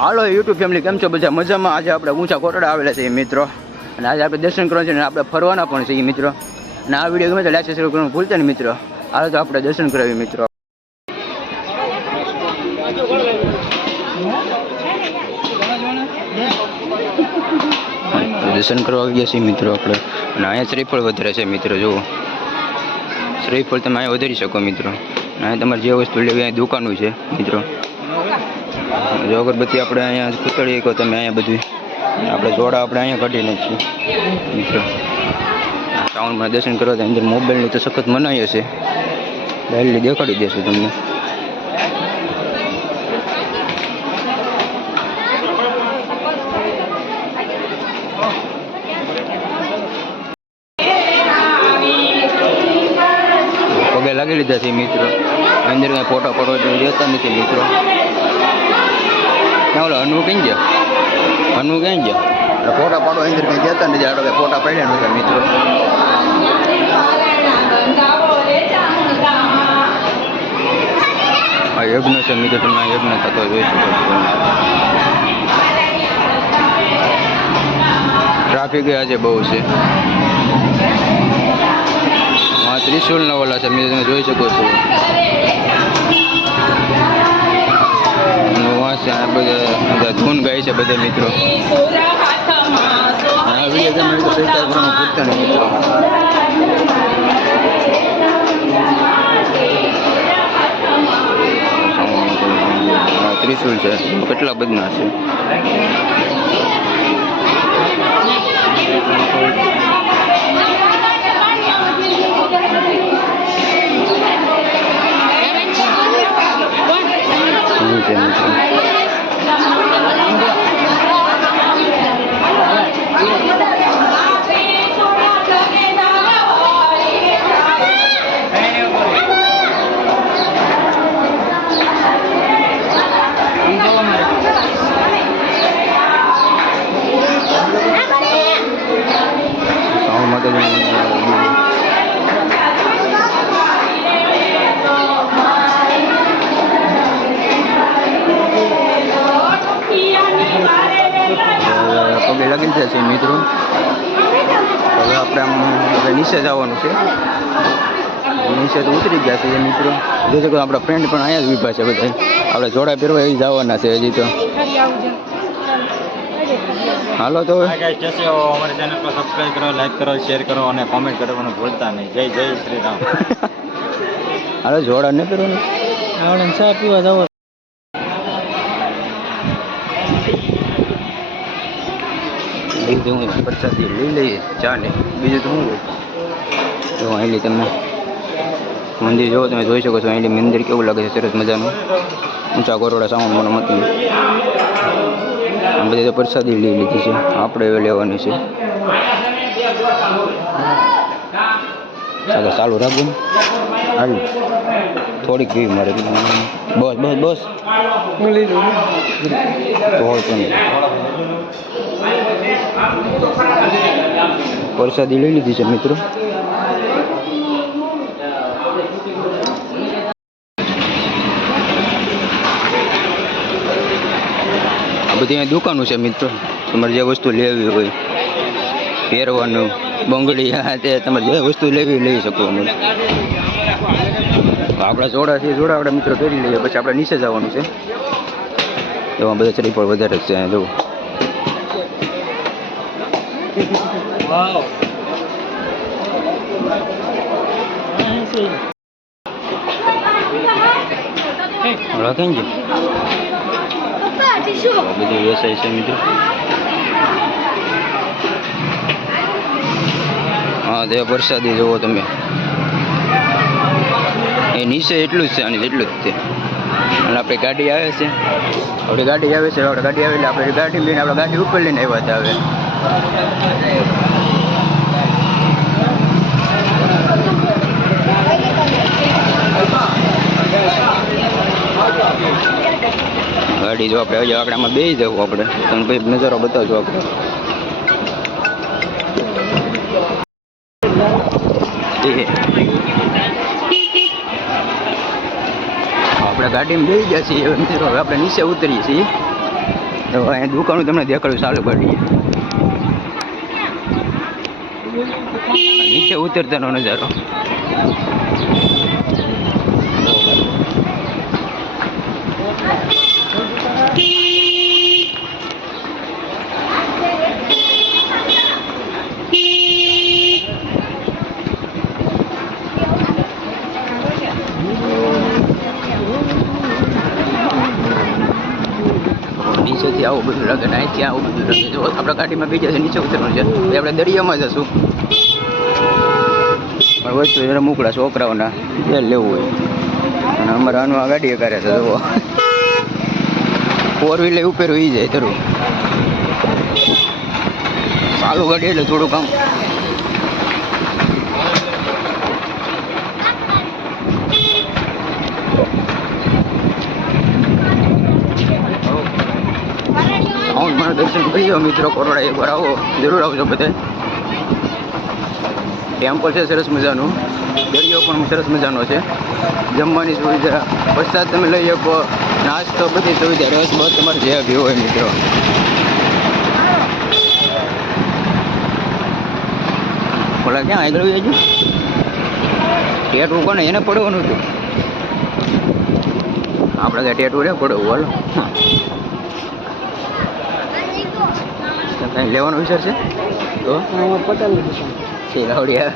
હાલો YouTube family, કેમ છો બધા? મજામાં? આજે આપણે ઊંચા કોટડા આવેલા છીએ મિત્રો, અને આજે આપણે દર્શન કરવા છે અને આપણે ફરવાના પણ છીએ મિત્રો. અને આ વિડીયો ગમે તો લાઈક સબસ્ક્રાઈબ કરવાનું ભૂલતા નહીં મિત્રો. હાલો તો આપણે દર્શન કરાવીએ મિત્રો. દર્શન કરવા આવી ગયા છીએ મિત્રો આપણે, અને અહીંયા શ્રીફળ વધારે છે મિત્રો. જુઓ શ્રીફળ તમે અહીંયા વધારી શકો મિત્રો. અહીંયા તમારે જે વસ્તુ લેવી અહીંયા દુકાનો છે મિત્રો. જો અગરબત્તી આપણે અહીંયા કૂતળીએ કહો તમે, અહીંયા બધું આપણે જોડા આપણે અહીંયા કાઢી નાખીએ મિત્રો. ટાઉનમાં દર્શન કરવા અંદર મોબાઈલની તો સખત મનાઈ હશે, ડાયરેક્ટલી દેખાડી દેશું તમને. પગે લાગી લીધા છે મિત્રો. અંદર કાંઈ ફોટો પડવા દેતા નથી મિત્રો. ક્યાં ઓલા હનુ કઈ ગયા? હનુ ક્યાં ગયા? ફોટા પાડો અંદર કંઈ દેતા નથી. આપણે ફોટા પડ્યા નહોતા મિત્રો. આ યજ્ઞ છે મિત્રો, તમે આ યજ્ઞ થતો જોઈ શકો છો. ટ્રાફિક આજે બહુ છે. હા, ત્રિશુલના ઓલા છે મિત્રો, તમે જોઈ શકો છો. બધા ધૂન ગાય છે બધા મિત્રો. આ વિડીયો ગમે તો સબસ્ક્રાઈબ કરવાનું ભૂલતા નહીં મિત્રો. ત્રિશુલ છે, કેટલા બધા છે. પગે લાગી ગયા છે મિત્રો. હવે આપણે આમ હવે નીચે જવાનું છે. નીચે તો ઉતરી ગયા છે મિત્રો. જે છે આપણા ફ્રેન્ડ પણ અહીંયા જ ઊભા છે બધા. આપણે જોડા પહેરવા એ જવાના છે હજી તો. હાલો તો અમારી ચેનલ પર સબસ્ક્રાઇબ કરો, લાઈક કરો, શેર કરો અને કોમેન્ટ કરવાનું ભૂલતા નહીં. જય જય શ્રી રામ. હાલો જોડા ન પહેરવાનું. આપણે ચા પીવા જાવ. બીજું હું પ્રસાદી લઈ લઈએ ચા ને, બીજું તો શું હોય. જો અહીંથી તમે મંદિર જોવો, તમે જોઈ શકો છો. અહીંથી મંદિર કેવું લાગે છે, સરસ મજાનું. ઊંચા કોટડા સામાન મને મત આ બધી તો પ્રસાદી લઈ લીધી છે, આપણે લેવાની છે. ચાલુ રાખજો ને. હાલ થોડીક પીવી મારે. બસ બસ બસ તો હોય પણ પ્રસાદી લઈ લીધી છે મિત્રો. આ બધી અહીંયા દુકાનો છે મિત્રો. તમારે જે વસ્તુ લેવી હોય, પહેરવાનું, બંગડી, તે તમારે જે વસ્તુ લેવી લઈ શકો. આપણા જોડા છે, જોડા આપણે મિત્રો પહેરી લઈએ, પછી આપણે નીચે જવાનું છે. એમાં બધા શ્રીફળ વધારે છે જવું. કેમ છે બધું વ્યવસાય છે મિત્રો. હા, તે પ્રસાદી જુઓ તમે. એ નીચે એટલું જ છે અને એટલું જ છે. અને આપણી ગાડી આવે છે, આપણી ગાડી આવે છે. આપણે ગાડી આવે એટલે આપણે ગાડી લઈને આપણે ગાડી ઉપર લઈને આવ્યા હતા. હવે ગાડી જો આપણે આપણે આમાં બે જવું. આપણે તમને ભાઈ નજારો બતાવજો. આપણે આપણે ગાડીમાં બેસી ગયા છીએ મિત્રો. હવે આપણે નીચે ઉતરીએ છીએ. તો અહીંયા દુકાનો તમને દેખાડું ચાલુ કરી દઈએ. નીચે ઉતરતાનો નજારો. નીચેથી આવું બધું લાગે ને અહીંથી આવું બધું લાગે. જો આપણે ગાડીમાં બીજા છે, નીચે ઉતરવાનું છે. પછી આપણે દરિયામાં જશું. પણ વસ્તુ જરા મોકળા છોકરાઓના એ લેવું હોય. અને અમારે આનું આ ગાડી કરે છે. જુઓ 4 વ્હીલર ઉપર હોઈ જાય તરું. ચાલુ ગાડી એટલે થોડું કામ મને દર્શન કરી જાઓ મિત્રો. કોરોડા એકવાર આવો, જરૂર આવજો બધે. ટેમ્પલ છે સરસ મજાનું, દરિયો પણ સરસ મજાનો છે. જમવાની સુવિધા, વરસાદ તમે લઈ શકો, નાસ્તો બધી સુવિધા, રસ બસ તમારે જે બી હોય મિત્રો. ઓલા ક્યાં આગળ આવી જાય? ટેટું કોને એને પડવાનું હતું? આપણે ત્યાં ટેટું રે પડવું. હાલો કઈ લેવાનો વિચાર છે તો પટેલ રાવડિયા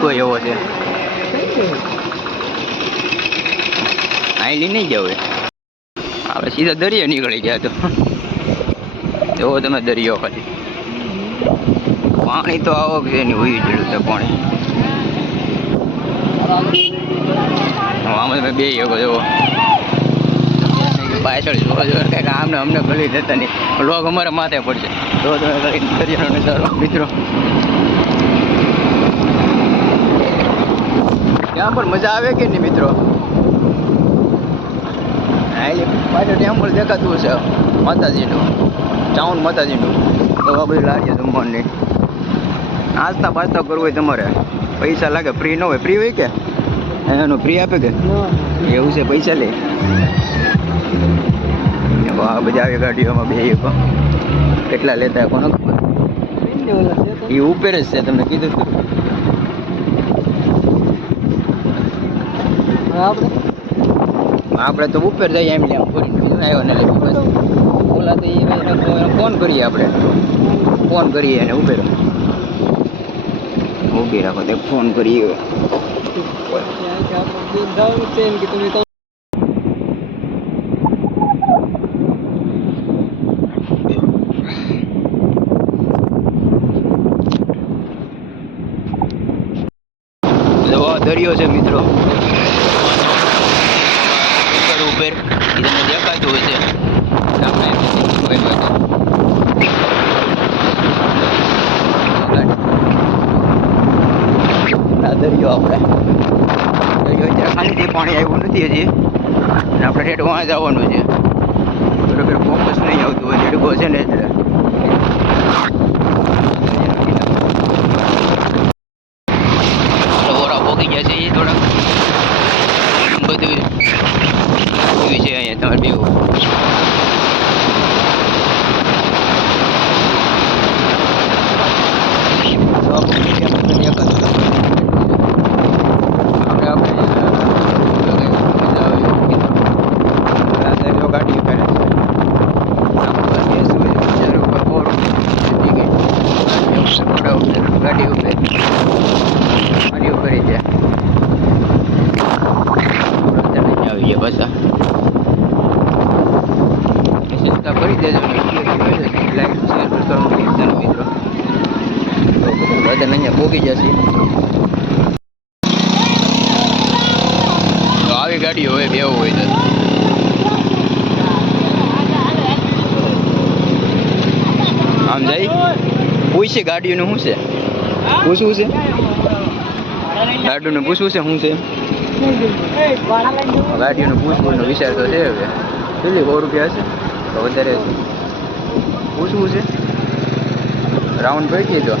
કોઈ એવો છે અહીં લઈ નહીં જાવ. આપણે સીધા દરિયો નીકળી ગયા. તો જોવો તમે દરિયો ખાલી પાણી તો આવક છે એની હોઈ ગયેલું છે પાણી. આમાં તમે બે જોવો પાછળ જોવા કંઈક આમને અમને ગલી જતા નહીં. લોક અમારા માથે પડશે. તો તમે દરિયાનો નજારો મિત્રો. ત્યાં પણ મજા આવે કે નહીં મિત્રો? પાછળ ટેમ્પલ દેખાતું હશે માતાજીનું, ચાઉન માતાજીનું. તો આ બધી લારીએ જમવાની. નાસ્તા પાસ્તા કરવું હોય તમારે પૈસા લાગે. ફ્રી ન હોય? ફ્રી હોય કે એનું ફ્રી આપે કે એવું છે? પૈસા લે. આ બધી આવી ગાડીઓમાં બે કેટલા લેતા કોને ખબર? એ ઉપર જ છે, તમને કીધું હતું. આપણે તો ઉપર જઈએ એમ લે આવ્યો ને બસ. ઓલા તો ફોન કરીએ, આપણે ફોન કરીએ એને ઉપર ઊભી રાખો તે ફોન કરીએ. દરિયો છે મિત્રો ઉપર. એ તમને દેખાતું હોય છે દરિયો. આપણે દરિયો ખાલી પાણી આવ્યું નથી હજી. અને આપણે ઠેઠ વાં જવાનું છે. બરોબર ફોકસ નહીં આવતું હોય. ઝીડકો છે ને એટલે થોડાક બધું છે અહીંયા તમારે બેવું. ગાડી કરે ગાડી ઉપર ગાડી ઉપર જાય. આવી ગયા પાછા. ચિંતા કરી દેજો. લાઈક શેર કરવાનું મિત્રો. બધા અહીંયા પોગી જશે. તો આવી ગાડી હોય બેવું હોય તો આમ જાય. પૂછે ગાડીઓનું શું છે? પૂછવું છે ગાડીનું? પૂછવું છે શું છે? ગાડીઓનું પૂછવાનો વિચાર તો છે. હવે કેટલી 100 રૂપિયા હશે તો વધારે છે. પૂછવું છે રાઉન્ડ પડી તો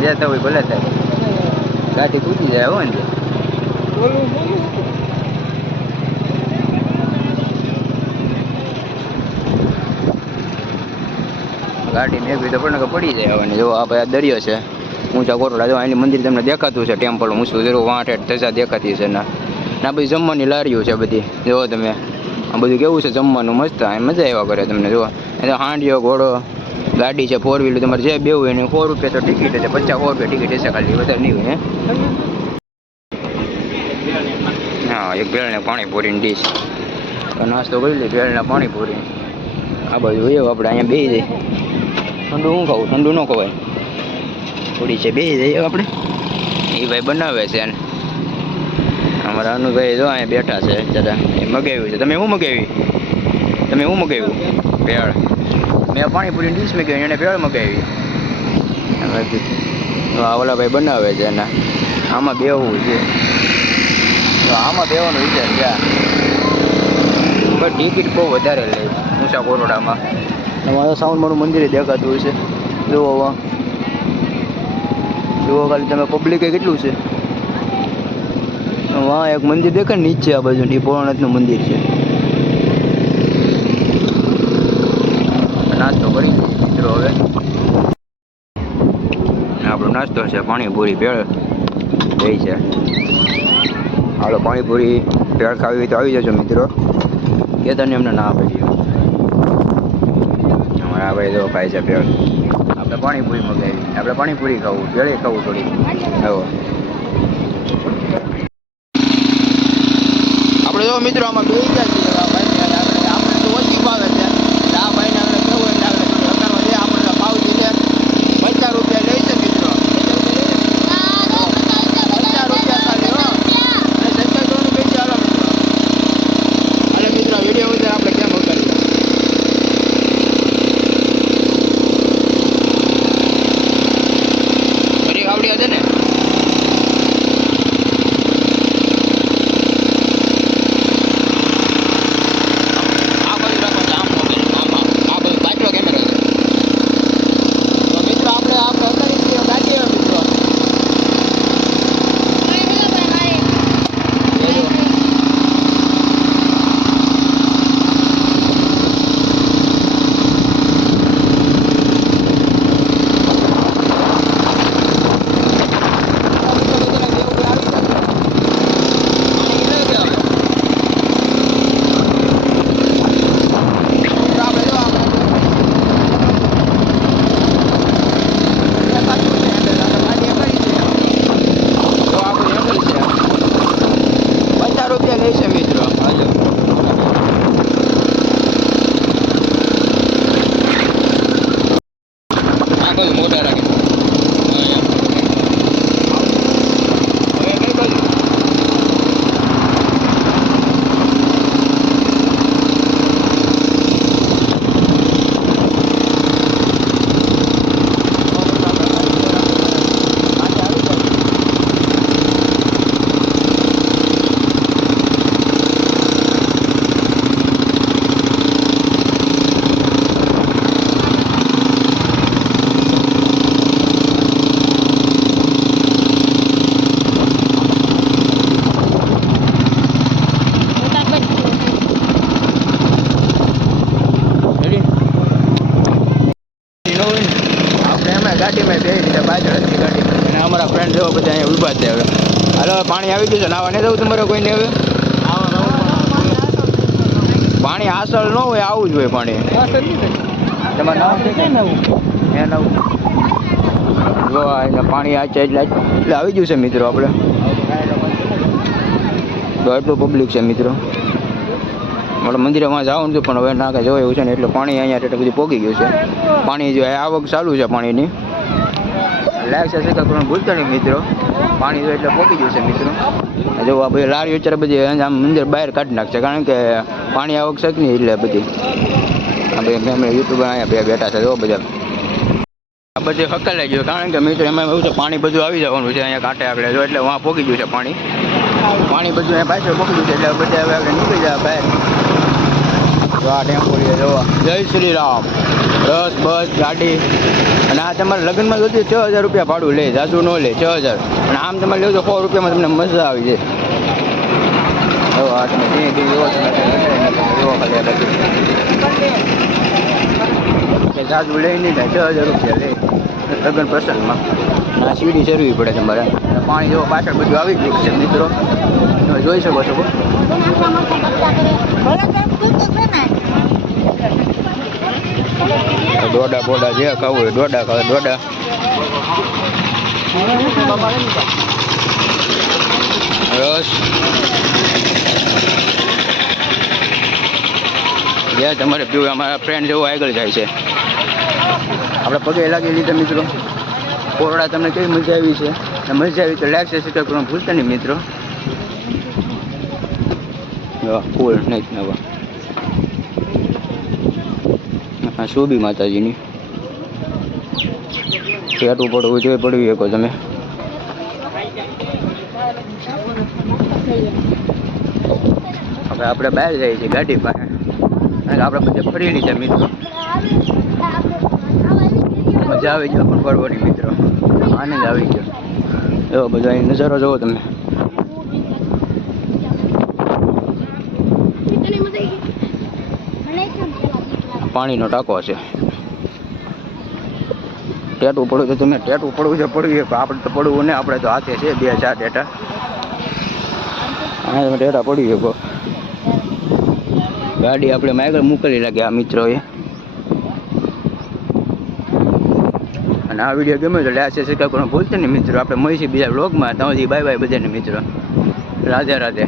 જતા હોય ભલે થાય. ગાડી પૂછી જાય હોય ને ગાડી મેળવી તો પણ પડી જાય હવે જો આ ભાઈ આ દરિયો છે ઊંચા કોટડા જો અહીંની મંદિર તમને દેખાતું છે ટેમ્પલ ઊંચું જરૂર વાંઠ ધજા દેખાતી છે ના બધી જમવાની લારીઓ છે બધી જુઓ તમે આ બધું કેવું છે જમવાનું મસ્ત અહીં મજા આવ્યા કરે તમને જુઓ એ તો હાંડિયો ઘોડો ગાડી છે 4 વ્હીલર તમારે જે બેવું હોય એને 100 રૂપિયા તો ટિકિટ છે 50 રૂપિયા ટિકિટ હશે ખાલી વધારે નહીં હોય હા એક ભેળને પાણીપુરીની ડીશ તો નાસ્તો કરી લે ભેળને પાણીપુરી આ બાજુ એવું આપણે અહીંયા બેસી જઈએ ઠંડુ શું ખાવું ઠંડુ ન ખવાય થોડી છે બેસી જઈએ આપણે એ ભાઈ બનાવે છે ને અમારા અનુભાઈ જો અહીંયા બેઠા છે જરા એ મગાવ્યું છે તમે શું મગાવી ભેળ મેં પાણીપુરી ડીશ મગાવી એને ભેળ મગાવી તો આ ઓલા ભાઈ બનાવે છે ને આમાં બેવું છે તો આમાં બેવાનો વિચાર છે પણ ટિકિટ બહુ વધારે લે ઊંચા કોરોડામાં તમારે સાઉન્ડ મારું મંદિર દેખાતું હોય છે જુઓ ખાલી તમે પબ્લિક કેટલું છે વાં એક મંદિર દેખાય નીચે આ બાજુ ભોળાનાથનું મંદિર છે નાસ્તો કરી મિત્રો હવે આપણો નાસ્તો છે પાણીપુરી ભેળ જઈ છે હાલો પાણીપુરી ભેળ ખાવી હોય તો આવી જજો મિત્રો કેતનને એમને ના આપી અમારા ભાઈ જો ખાય છે ભેળ આપણે પાણીપુરી મગાવી આપણે પાણીપુરી ખાવું ભેળે ખાવું થોડી હવે આપણે જો મિત્રો આમાં બેસી ગયા છીએ આપણે તો ઓછી ભાવે છે એટલે આ ભાઈને આપણે કેવું એટલે આપણે હકારમાં જે આપણને ભાવ છે 50 રૂપિયા લે છે મિત્રો 50 રૂપિયા ખાલી હો અને સસ્તા જોવાનું કહી ચાલો મિત્રો વિડીયો વધારે આપણે કેમ ઉતારીએ ફરી આવડી હશે ને મોટા રાખે ગાડીમાં બેસી દીધા પાછળ હતી ગાડી અને અમારા ફ્રેન્ડ જેવો બધા અહીંયા ઊભા છે હવે હાલો પાણી આવી ગયું છે નાવા નહીં જવું તમારે કોઈને હવે પાણી આસળ ન હોય આવું જ હોય પાણી તમારે નાવું છે એ નવું જો પાણી આ છે એટલે આવી ગયું છે મિત્રો આપણે તો એટલું પબ્લિક છે મિત્રો આપણે મંદિરમાં જવાનું હતું પણ હવે ના કાંઈ જોયું છે ને એટલે પાણી અહીંયા એટલે બધું પોગી ગયું છે પાણી જો આવક ચાલુ છે પાણીની લાઈક છે પણ ભૂલતા નહીં મિત્રો પાણી જો એટલે પોગી ગયું છે મિત્રો જો આ બધી લારી અત્યારે બધી આમ મંદિર બહાર કાઢી નાખશે કારણ કે પાણી આવક છે નહીં એટલે બધી આ બધી અમે યુટ્યુબ અહીંયા બેઠા છે જો બધા આ બધે હકલાઈ ગયો કારણ કે મિત્રો એમાં એવું છે પાણી બધું આવી જવાનું છે અહીંયા કાંઠે આગળ જો એટલે વहाँ પોગી ગયું છે પાણી બધું અહીંયા પાછળ પોગી ગયું છે એટલે બધા હવે આપણે નીકળી જાય બહાર તો આ ટેમ્પો જોવા જય શ્રી રામ બસ ગાડી અને આ તમારે લગ્નમાં જોતી 6000 રૂપિયા ભાડું લે જાજુ ન લે 6000 અને આમ તમારે લેવું તો 100 રૂપિયામાં તમને મજા આવી જાય આ તમે જોવો ખાલી ચાર્જ લઈ નહીં થાય 6000 રૂપિયા લે લગ્ન પ્રસંગમાં. આ સીડી ચરવી પડે તમારે. અને પાણી જો પાછળ બધું આવી ગયું છે મિત્રો, તમે જોઈ શકો છો. ડોડા બોડા જે ખાવું હોય ડોડા ખાવે ડોડા. રસ જે તમારે પીવું. અમારા ફ્રેન્ડ જેવો આગળ જાય છે. આપણે પગે લાગી લીધા મિત્રો. કોરડા તમને કેવી મજા આવી છે? મજા આવી તો લાઈક છે સબસ્ક્રાઈબ કરવાનું ભૂલતા નહીં મિત્રો. ફૂલ નહીં નવા હા શોભી માતાજીની પેટું પડવું જોઈએ પડવી શકો તમે. હવે આપણે બહાર જઈએ છીએ ગાડી પાસે અને આપણે બધે ફરી લીધા મિત્રો. મજા આવી ગયો પણ પડવાની મિત્રો, આનંદ આવી ગયો. એવો બધો અહીં નજારો જોવો તમે. પાણીનો ટાંકો છે. ટેટું પડવું તો તમે ટેટું પડવું છે પડવું આપણે તો પડવું ને, આપણે તો હાથે છે 2-4 ટેટા. હા તમે ટેટા પડી શકો. ગાડી આપણે આગળ મોકલી લાગે આ મિત્રોએ. અને આ વિડીયો ગમે તો લાઈક સબસ્ક્રાઈબ કરવાનું ભૂલતા નહીં મિત્રો. આપણે મળીશું બીજા વ્લોગમાં. ત્યાં સુધી બાય બાય બધાને મિત્રો. રાધે રાધે.